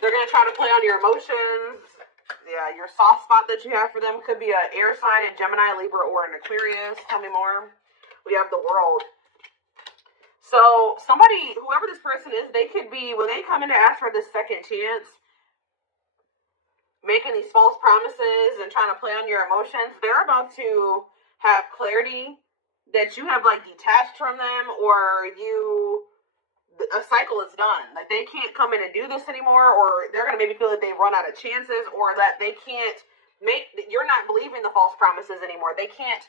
They're going to try to play on your emotions. Yeah, your soft spot that you have for them could be an air sign, a Gemini, Libra, or an Aquarius. Tell me more. We have the World. So somebody, whoever this person is, they could be, when they come in to ask for this second chance, making these false promises and trying to play on your emotions, they're about to have clarity that you have like detached from them, or a cycle is done. Like they can't come in and do this anymore, or they're going to maybe feel that they've run out of chances, or that they can't you're not believing the false promises anymore. They can't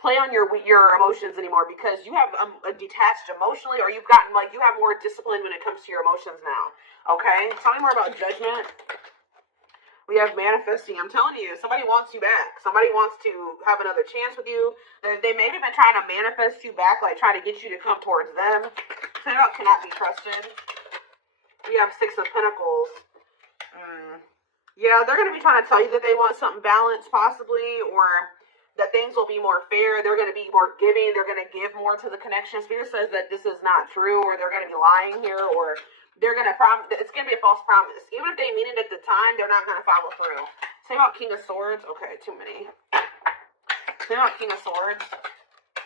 play on your emotions anymore because you have detached emotionally, or you've gotten like you have more discipline when it comes to your emotions now. Okay, tell me more about Judgment. We have Manifesting. I'm telling you, somebody wants you back. Somebody wants to have another chance with you. They may have been trying to manifest you back, like trying to get you to come towards them. Cannot be trusted. We have Six of Pentacles. Yeah, they're going to be trying to tell you that they want something balanced, possibly, or that things will be more fair. They're going to be more giving. They're going to give more to the connection. Spirit says that this is not true, or they're going to be lying here, or they're going to promise. It's going to be a false promise. Even if they mean it at the time, they're not going to follow through. Say about King of Swords. Okay, too many. Say about King of Swords.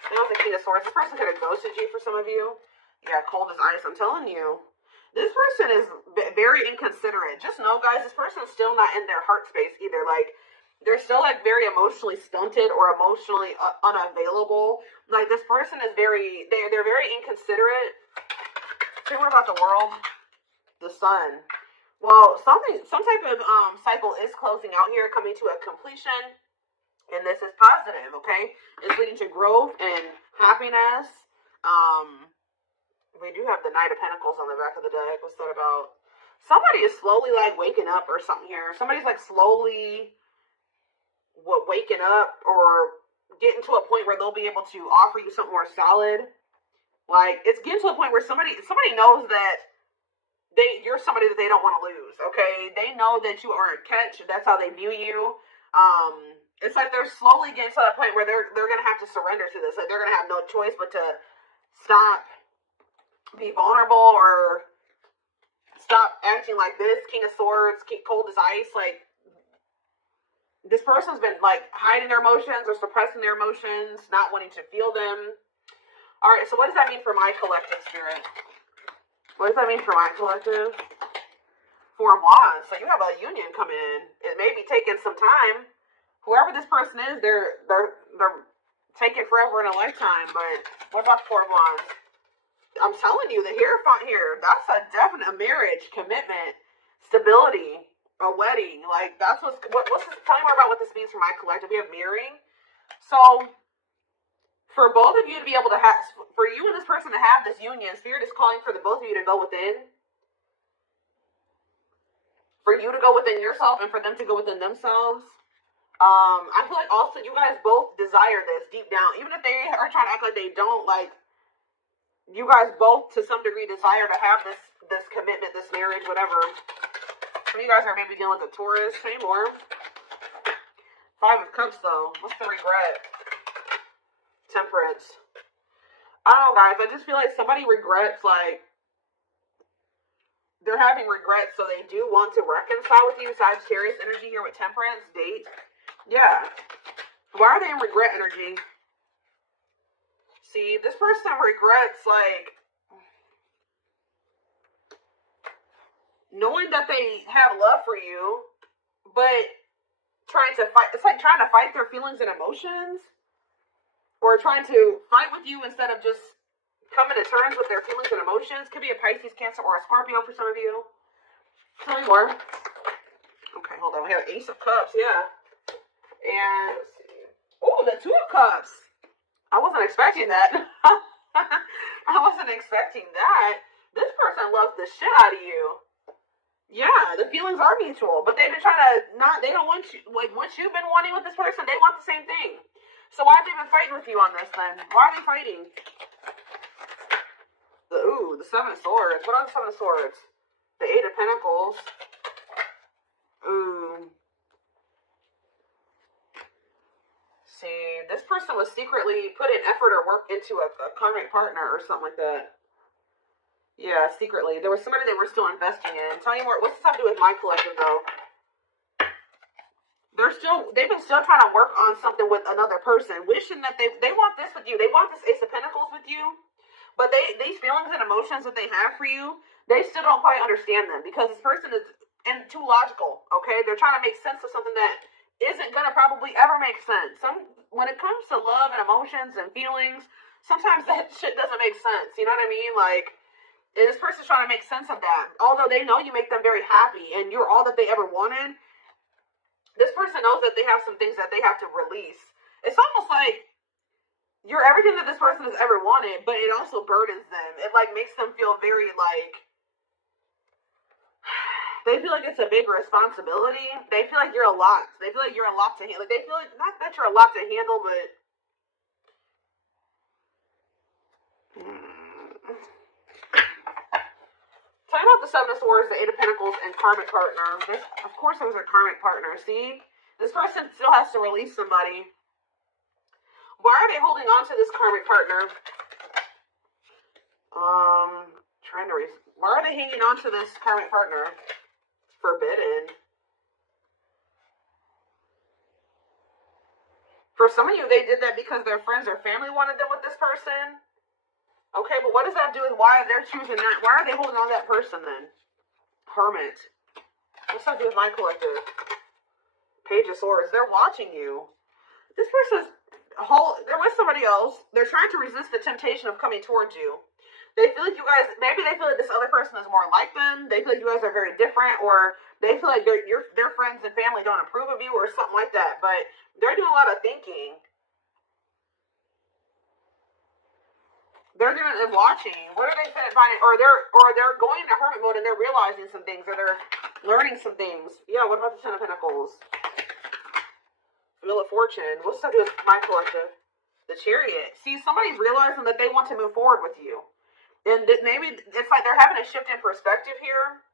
Say about the King of Swords. This person could have ghosted you for some of you. Yeah, cold as ice. I'm telling you. This person is very inconsiderate. Just know, guys, this person's still not in their heart space either. Like, they're still, like, very emotionally stunted or emotionally unavailable. Like, this person is very, they're very inconsiderate. Say more about the World. The Sun. Well, some type of cycle is closing out here, coming to a completion, and this is positive, okay? It's leading to growth and happiness. We do have the Knight of Pentacles on the back of the deck. What's that about? Somebody is slowly, like, waking up or something here. Somebody's, like, slowly waking up or getting to a point where they'll be able to offer you something more solid. Like, it's getting to a point where somebody knows that you're somebody that they don't want to lose, okay? They know that you are a catch. That's how they view you. It's like they're slowly getting to that point where they're going to have to surrender to this. Like, they're going to have no choice but to stop, be vulnerable, or stop acting like this. King of Swords, cold as ice. Like, this person's been, like, hiding their emotions or suppressing their emotions, not wanting to feel them. All right, so what does that mean for my collective, Spirit? What does that mean for my collective? Four of Wands. So you have a union coming in. It may be taking some time. Whoever this person is, they're taking forever in a lifetime. But what about the Four of Wands? I'm telling you, the Hierophant here, that's a definite marriage, commitment, stability, a wedding. Like, that's what's this, tell me more about what this means for my collective. We have mirroring. So, for both of you to be able to have, for you and this person to have this union, Spirit is calling for the both of you to go within. For you to go within yourself and for them to go within themselves. I feel like also you guys both desire this deep down. Even if they are trying to act like they don't, like, you guys both, to some degree, desire to have this commitment, this marriage, whatever. Some of you guys are maybe dealing with a Taurus. Say more. Five of Cups, though. What's the regret? Temperance. I don't know, guys. I just feel like somebody regrets, like, they're having regrets, so they do want to reconcile with you. Sagittarius energy here with Temperance. Date. Yeah. Why are they in regret energy? See, this person regrets, like, knowing that they have love for you, but trying to fight. It's like trying to fight their feelings and emotions, or trying to fight with you instead of just coming to terms with their feelings and emotions. Could be a Pisces, Cancer, or a Scorpio for some of you. Tell me more. Okay, hold on. We have Ace of Cups, yeah. And, oh, the Two of Cups. I wasn't expecting that. I wasn't expecting that. This person loves the shit out of you. Yeah, the feelings are mutual, but they've been trying to they don't want you, like, what you've been wanting with this person, they want the same thing. So why have they been fighting with you on this then? Why are they fighting? The Seven of Swords. What are the Seven of Swords? The Eight of Pentacles. Ooh. See, this person was secretly putting effort or work into a karmic partner or something like that. Yeah, secretly. There was somebody they were still investing in. Tell me more. What's this have to do with my collective, though? They've been still trying to work on something with another person, wishing that they want this with you. They want this Ace of Pentacles with you, but these feelings and emotions that they have for you, they still don't quite understand them because this person is too logical. Okay, they're trying to make sense of something that isn't gonna probably ever make sense. When it comes to love and emotions and feelings, sometimes that shit doesn't make sense. You know what I mean? Like, this person's trying to make sense of that. Although they know you make them very happy and you're all that they ever wanted, this person knows that they have some things that they have to release. It's almost like you're everything that this person has ever wanted, but it also burdens them. It like makes them feel very like they feel like it's a big responsibility. They feel like you're a lot. They feel like you're a lot to handle. Like they feel like not that you're a lot to handle, but talking about the Seven of Swords, the Eight of Pentacles, and karmic partner. Of course, it was a karmic partner. See, this person still has to release somebody. Why are they holding on to this karmic partner? Why are they hanging on to this karmic partner? It's forbidden. For some of you, they did that because their friends or family wanted them with this person. Okay, but what does that do with why they're choosing that? Why are they holding on to that person then? Hermit. What's that do with my collective? Page of Swords. They're watching you. This person's they're with somebody else. They're trying to resist the temptation of coming towards you. They feel like you guys, maybe they feel like this other person is more like them. They feel like you guys are very different, or they feel like their friends and family don't approve of you or something like that. But they're doing a lot of thinking. They're doing and watching. What are they finding? Or they're going into hermit mode and they're realizing some things, or they're learning some things. Yeah. What about the Ten of Pentacles? Wheel of Fortune. What's that do with my collective? The Chariot. See, somebody's realizing that they want to move forward with you, and maybe it's like they're having a shift in perspective here.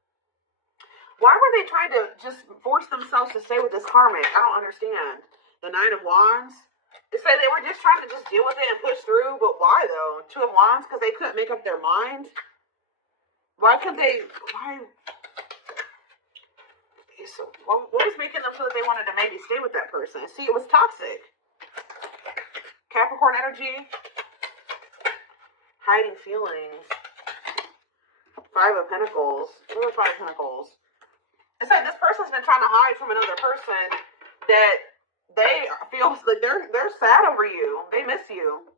Why were they trying to just force themselves to stay with this karmic? I don't understand. The Nine of Wands. It's like they were just trying to just deal with it and push through, but why though? Two of Wands, because they couldn't make up their mind? Why couldn't they, so what was making them feel that they wanted to maybe stay with that person? See, it was toxic. Capricorn energy. Hiding feelings. Five of Pentacles. What are Five of Pentacles? It's like this person's been trying to hide from another person that they feel like they're sad over you. They miss you.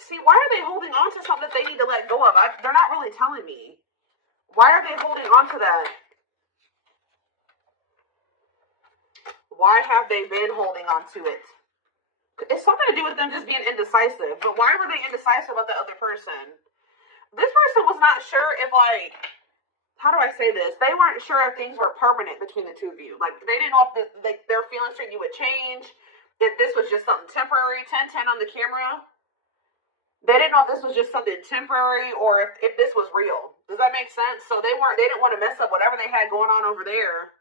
See, why are they holding on to something that they need to let go of? They're not really telling me. Why are they holding on to that? Why have they been holding on to it? It's something to do with them just being indecisive. But why were they indecisive about the other person? This person was not sure if, like, how do I say this? They weren't sure if things were permanent between the two of you. Like, they didn't know if their feelings for you would change. If this was just something temporary. 10-10 on the camera. They didn't know if this was just something temporary or if this was real. Does that make sense? So they didn't want to mess up whatever they had going on over there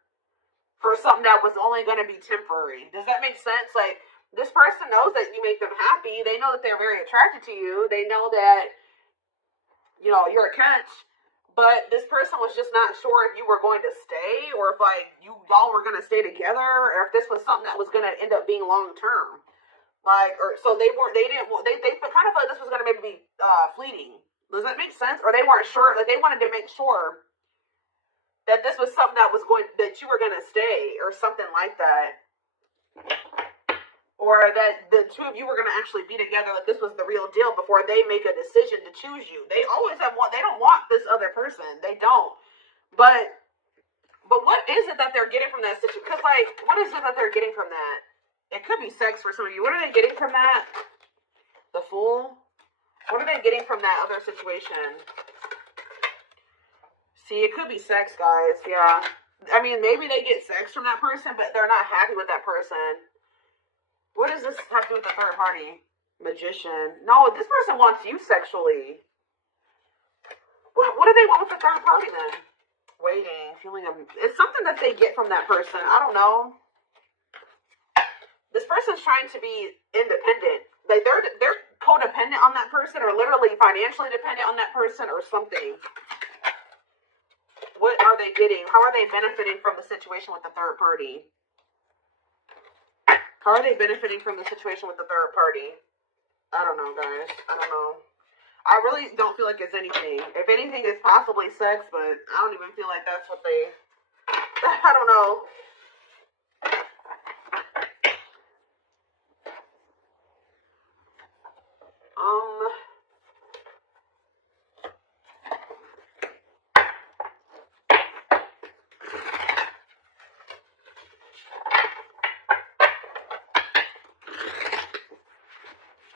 for something that was only going to be temporary. Does that make sense? Like, this person knows that you make them happy. They know that they're very attracted to you. They know that, you know, you're a catch. But this person was just not sure if you were going to stay or if, like, y'all were going to stay together or if this was something that was going to end up being long term. Like, or so they kind of felt like this was going to maybe be fleeting. Does that make sense? Or they weren't sure, like they wanted to make sure that this was something that you were going to stay or something like that. Or that the two of you were going to actually be together, like this was the real deal before they make a decision to choose you. They always they don't want this other person. They don't. But what is it that they're getting from that situation? Because, like, what is it that they're getting from that? It could be sex for some of you. What are they getting from that? The Fool? What are they getting from that other situation? See, it could be sex, guys. Yeah. I mean, maybe they get sex from that person, but they're not happy with that person. What does this have to do with the third party? Magician. No, this person wants you sexually. What do they want with the third party then? Waiting, feeling it's something that they get from that person. I don't know. This person's trying to be independent. Like they're codependent on that person. person or literally financially dependent on that person or something. What are they getting? How are they benefiting from the situation with the third party? How are they benefiting from the situation with the third party? I don't know, guys. I don't know. I really don't feel like it's anything. If anything, it's possibly sex, but I don't even feel like that's what they... I don't know.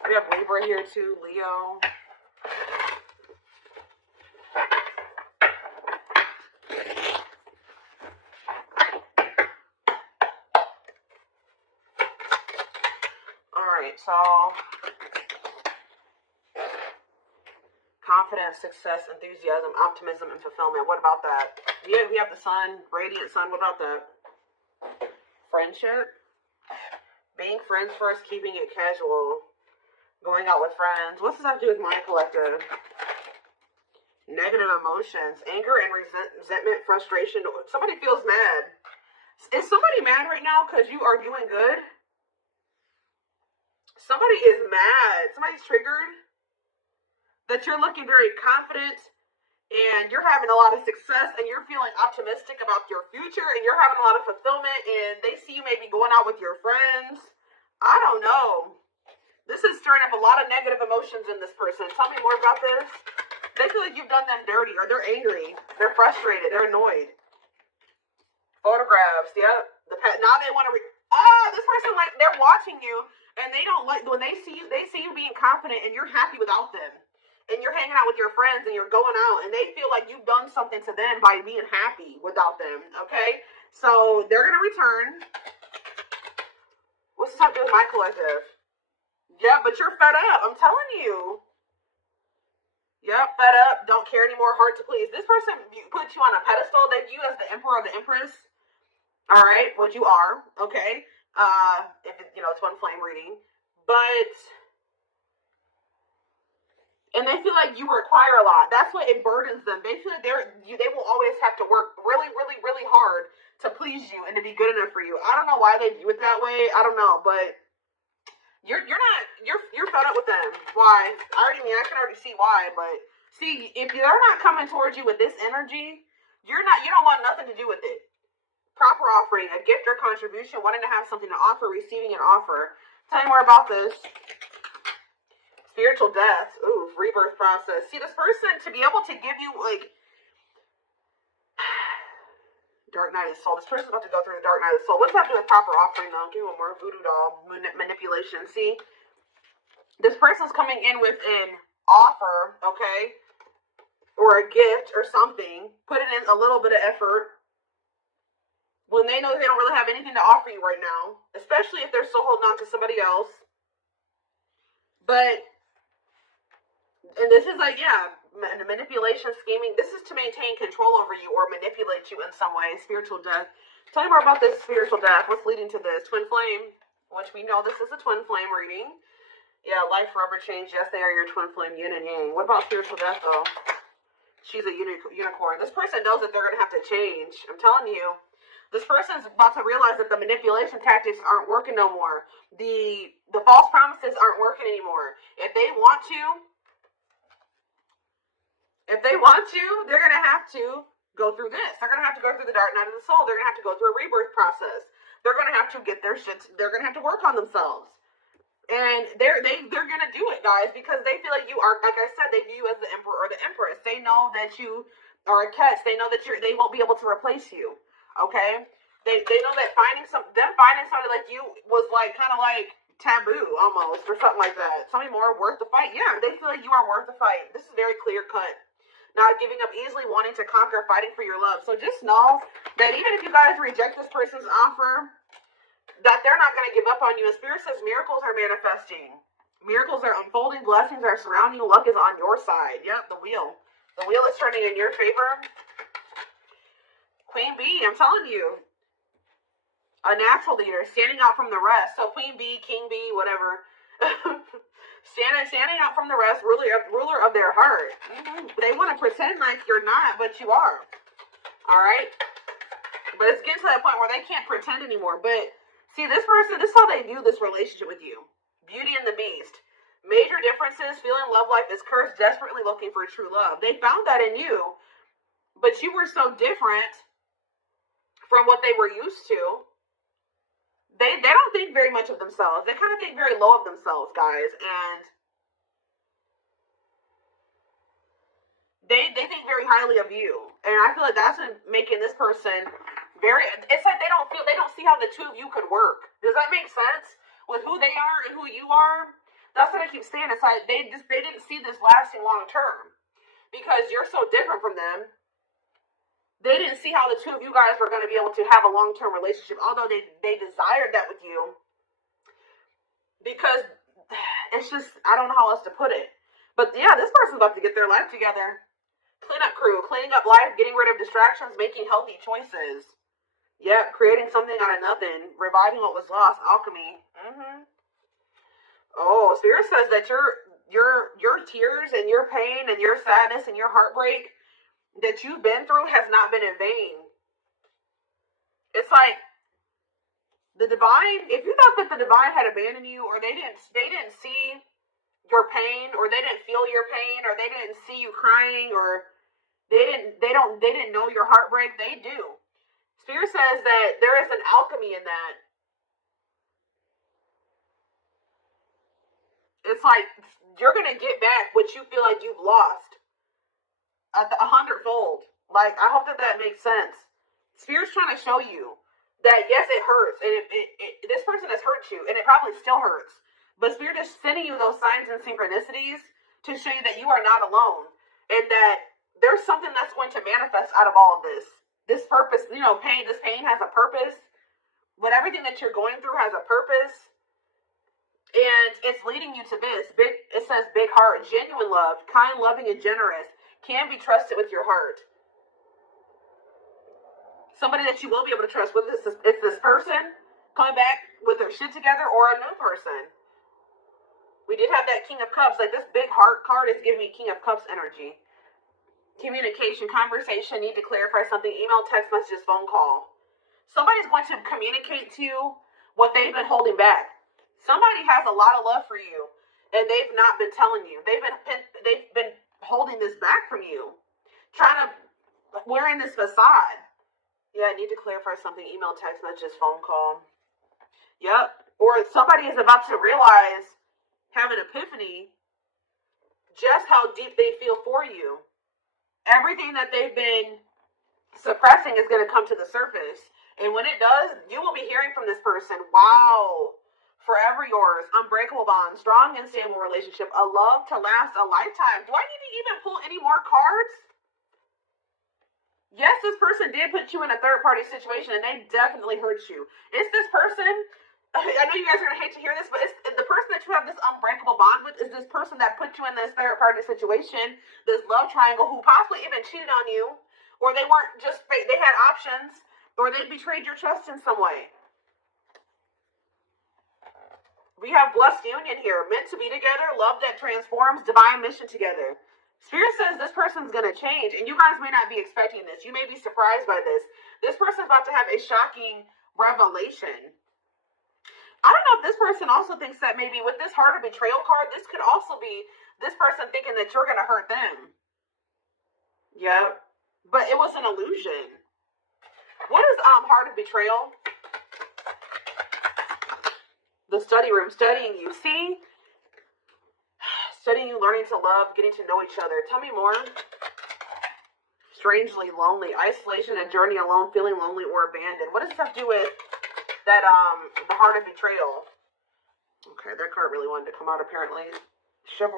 We have Libra here too, Leo. Alright, so confidence, success, enthusiasm, optimism, and fulfillment. What about that? Yeah, we have the sun, radiant sun. What about that? Friendship. Being friends first, keeping it casual. Going out with friends. What's this have to do with my collective? Negative emotions. Anger and resentment, frustration. Somebody feels mad. Is somebody mad right now because you are doing good? Somebody is mad. Somebody's triggered. That you're looking very confident and you're having a lot of success and you're feeling optimistic about your future and you're having a lot of fulfillment and they see you maybe going out with your friends. I don't know. This is stirring up a lot of negative emotions in this person. Tell me more about this. They feel like you've done them dirty or they're angry. They're frustrated. They're annoyed. Photographs. Yeah. Now they want to... this person, like, they're watching you and they don't like... When they see you being confident and you're happy without them. And you're hanging out with your friends and you're going out and they feel like you've done something to them by being happy without them. Okay? So they're going to return. What's this have to do with my collective? Yeah, but you're fed up. I'm telling you. Yep, fed up. Don't care anymore. Hard to please. This person puts you on a pedestal. They view you as the emperor or the empress. All right, what you are. Okay. If it, it's one flame reading, but and they feel like you require a lot. That's what it burdens them. They feel like they will always have to work really, really, really hard to please you and to be good enough for you. I don't know why they do it that way. I don't know, but. You're fed up with them. Why? I can already see why, but see, if they're not coming towards you with this energy, you don't want nothing to do with it. Proper offering, a gift or contribution, wanting to have something to offer, receiving an offer. Tell me more about this. Spiritual death. Ooh, rebirth process. See, this person, to be able to give you, like, Dark Night of the Soul. This person's about to go through the Dark Night of the Soul. What's that do with proper offering, though? Give me one more. Voodoo doll. Manipulation. See? This person's coming in with an offer, okay? Or a gift or something. Putting in a little bit of effort. When they know they don't really have anything to offer you right now. Especially if they're still holding on to somebody else. But, and this is like, yeah, manipulation, scheming. This is to maintain control over you or manipulate you in some way. Spiritual death. Tell me more about this spiritual death. What's leading to this? Twin flame, which we know this is a twin flame reading. Yeah, life forever change. Yes, they are your twin flame, yin and yang. What about spiritual death, though? She's a unicorn. This person knows that they're going to have to change. I'm telling you. This person's about to realize that the manipulation tactics aren't working no more. The false promises aren't working anymore. If they want to, they're going to have to go through this. They're going to have to go through the Dark Night of the Soul. They're going to have to go through a rebirth process. They're going to have to get their shit. They're going to have to work on themselves. And they're going to do it, guys, because they feel like you are, like I said, they view you as the emperor or the empress. They know that you are a catch. They know that they won't be able to replace you. Okay? They know that finding somebody like you was like kind of like taboo almost or something like that. Somebody more worth the fight. Yeah, they feel like you are worth the fight. This is very clear cut. Not giving up easily, wanting to conquer, fighting for your love. So just know that even if you guys reject this person's offer, that they're not going to give up on you. And Spirit says miracles are manifesting. Miracles are unfolding. Blessings are surrounding you. Luck is on your side. Yep, the wheel. The wheel is turning in your favor. Queen Bee, I'm telling you. A natural leader, standing out from the rest. So Queen Bee, King Bee, whatever. Standing out from the rest, ruler of their heart. They want to pretend like you're not, but you are. All right? But it's getting to that point where they can't pretend anymore. But see, this person, this is how they view this relationship with you. Beauty and the Beast. Major differences, feeling love life is cursed, desperately looking for true love. They found that in you, but you were so different from what they were used to. They don't think very much of themselves. They kind of think very low of themselves, guys. And they think very highly of you. And I feel like that's making this person very, it's like they don't see how the two of you could work. Does that make sense? With who they are and who you are? That's what I keep saying. It's like they didn't see this lasting long term. Because you're so different from them. They didn't see how the two of you guys were going to be able to have a long-term relationship, although they desired that with you. Because it's just, I don't know how else to put it. But yeah, this person's about to get their life together. Cleanup crew, cleaning up life, getting rid of distractions, making healthy choices. Yeah, creating something out of nothing, reviving what was lost, alchemy. Oh, Spirit says that your tears and your pain and your sadness and your heartbreak that you've been through has not been in vain. It's like the divine, if you thought that the divine had abandoned you, or they didn't see your pain, or they didn't feel your pain, or they didn't see you crying, or they didn't know your heartbreak, they do. Spirit says that there is an alchemy in that. It's like you're gonna get back what you feel like you've lost. 100-fold. Like, I hope that makes sense. Spirit's trying to show you that, yes, it hurts. And this person has hurt you. And it probably still hurts. But Spirit is sending you those signs and synchronicities to show you that you are not alone. And that there's something that's going to manifest out of all of this. This purpose, pain. This pain has a purpose. But everything that you're going through has a purpose. And it's leading you to this. It says big heart, genuine love, kind, loving, and generous. Can be trusted with your heart. Somebody that you will be able to trust, whether it's this person coming back with their shit together or a new person. We did have that King of Cups. Like, this big heart card is giving me King of Cups energy. Communication, conversation, need to clarify something, email, text messages, phone call. Somebody's going to communicate to you what they've been holding back. Somebody has a lot of love for you, and they've not been telling you. They've been holding this back from you, wearing this facade. Yeah, I need to clarify something, email, text messages, phone call. Yep. Or somebody is about to realize, have an epiphany, just how deep they feel for you. Everything that they've been suppressing is going to come to the surface. And when it does, you will be hearing from this person, wow, forever yours, unbreakable bond, strong and stable relationship, a love to last a lifetime. Do I need to even pull any more cards? Yes, this person did put you in a third-party situation, and they definitely hurt you. It's this person, I know you guys are going to hate to hear this, but it's the person that you have this unbreakable bond with is this person that put you in this third-party situation, this love triangle, who possibly even cheated on you, or they weren't just fake, they had options, or they betrayed your trust in some way. We have blessed union here, meant to be together, love that transforms, divine mission together. Spirit says this person's going to change, and you guys may not be expecting this. You may be surprised by this. This person's about to have a shocking revelation. I don't know if this person also thinks that maybe with this heart of betrayal card, this could also be this person thinking that you're going to hurt them. Yep. But it was an illusion. What is heart of betrayal? The study room, studying you. See? Studying you, learning to love, getting to know each other. Tell me more. Strangely lonely. Isolation and journey alone, feeling lonely or abandoned. What does this have to do with that, the heart of betrayal? Okay, that card really wanted to come out apparently.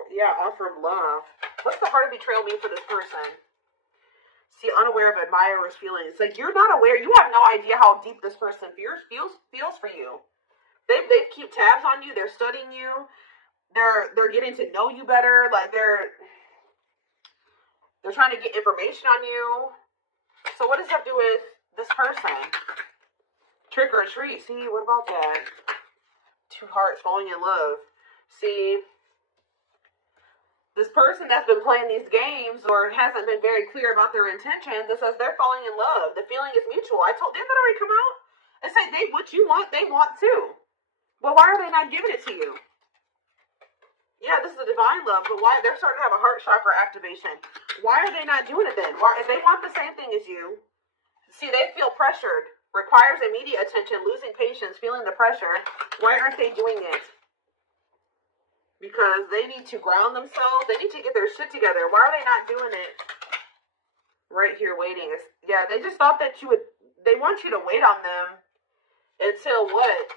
Yeah, offer of love. What's the heart of betrayal mean for this person? See, unaware of admirer's feelings. Like, you're not aware. You have no idea how deep this person feels for you. They keep tabs on you. They're studying you. They're getting to know you better. Like, they're trying to get information on you. So what does that do with this person? Trick or treat. See, what about that? Two hearts falling in love. See, This person that's been playing these games or hasn't been very clear about their intentions, it says they're falling in love. The feeling is mutual. Didn't that already come out? It said what you want, they want too. Well, why are they not giving it to you? Yeah, this is a divine love, but why they're starting to have a heart chakra activation? Why are they not doing it then? Why, if they want the same thing as you, see, they feel pressured, requires immediate attention, losing patience, feeling the pressure. Why aren't they doing it? Because they need to ground themselves. They need to get their shit together. Why are they not doing it? Right here, waiting. Yeah, they just thought that they want you to wait on them until what?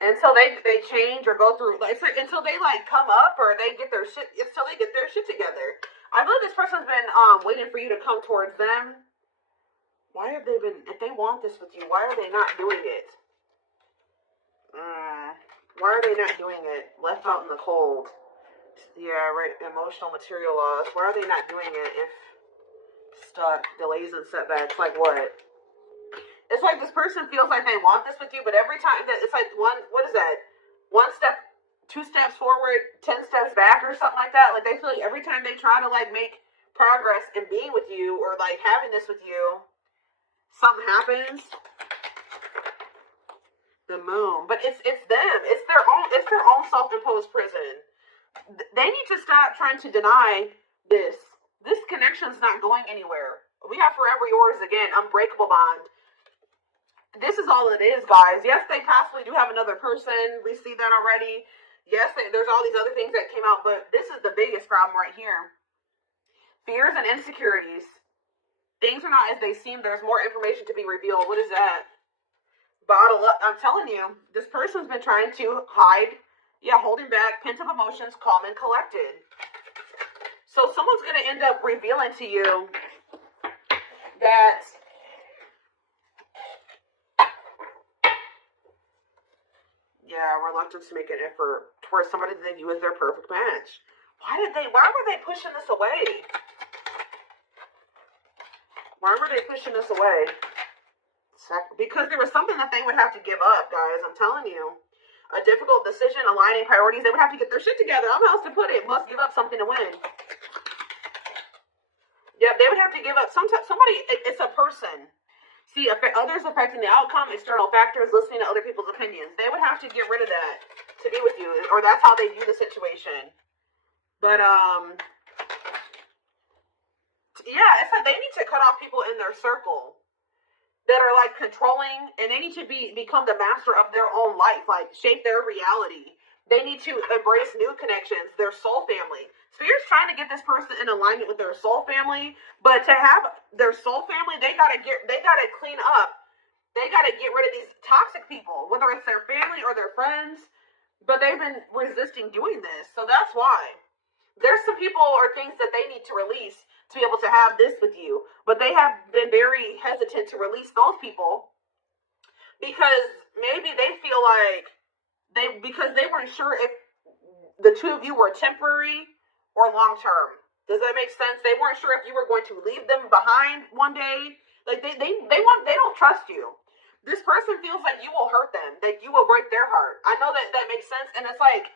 Until they change or go through, it's like until they like come up or they get their shit, until they get their shit together. I believe this person's been waiting for you to come towards them. Why have they been, if they want this with you, why are they not doing it? Why are they not doing it? Left out in the cold. Yeah, right. Emotional material loss. Why are they not doing it if stuck? Delays and setbacks. Like what? It's like this person feels like they want this with you, but every time that it's like what is that? 1 step, 2 steps forward, 10 steps back or something like that. Like they feel like every time they try to like make progress in being with you or like having this with you, something happens. The moon, but it's them. It's their own self-imposed prison. They need to stop trying to deny this. This connection's not going anywhere. We have forever yours again, unbreakable bond. This is all it is, guys. Yes, they possibly do have another person. We see that already. Yes, there's all these other things that came out, but this is the biggest problem right here. Fears and insecurities. Things are not as they seem. There's more information to be revealed. What is that? Bottle up. I'm telling you, this person's been trying to hide, holding back, pent-up emotions, calm and collected. So someone's going to end up revealing to you that reluctance to make an effort towards somebody that they view as their perfect match. Why were they pushing this away? Why were they pushing this away? Because there was something that they would have to give up, guys. I'm telling you. A difficult decision, aligning priorities. They would have to get their shit together. I don't know how else to put it. Must give up something to win. Yeah, they would have to give up. It's a person. See, others affecting the outcome, external factors, listening to other people's opinions. They would have to get rid of that to be with you. Or that's how they view the situation. But, it's like they need to cut off people in their circle that are like controlling, and they need to become the master of their own life, like shape their reality. They need to embrace new connections, their soul family. Spirit's trying to get this person in alignment with their soul family, but to have their soul family, they gotta clean up. They gotta get rid of these toxic people, whether it's their family or their friends. But they've been resisting doing this, so that's why. There's some people or things that they need to release to be able to have this with you. But they have been very hesitant to release those people because maybe they feel like because they weren't sure if the two of you were temporary or long term. Does that make sense? They weren't sure if you were going to leave them behind one day. Like they don't trust you. This person feels like you will hurt them, that you will break their heart. I know that makes sense, and it's like